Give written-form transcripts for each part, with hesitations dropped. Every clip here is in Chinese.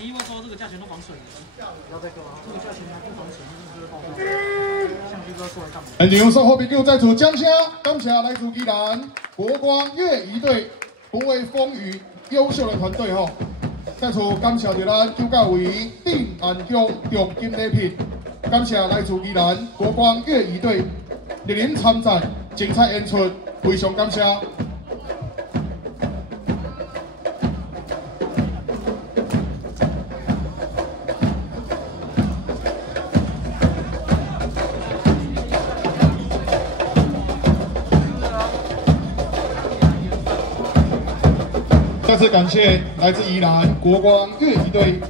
你因为说这个价钱都防水的，不要再给我，这个价钱还不防水，真的会爆炸。相机哥说来干嘛？牛售后朋友再次掌声，感谢来自宜兰国光乐仪队不畏风雨优秀的团队吼。再次感谢着咱九教委定安乡重金礼品，感谢来自宜兰国光乐仪队莅临参展，精彩演出，非常感谢。 再次感谢来自宜兰国光乐仪队。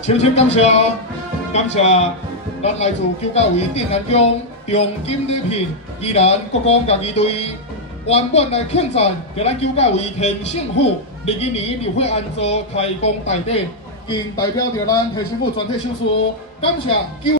深深感谢，感谢咱来自九教委定安乡重金礼品宜兰国光乐仪队圆满来庆赞，给咱九教委天幸福历年入会安座开工大典，并代表着咱天幸福全体手术，感谢九。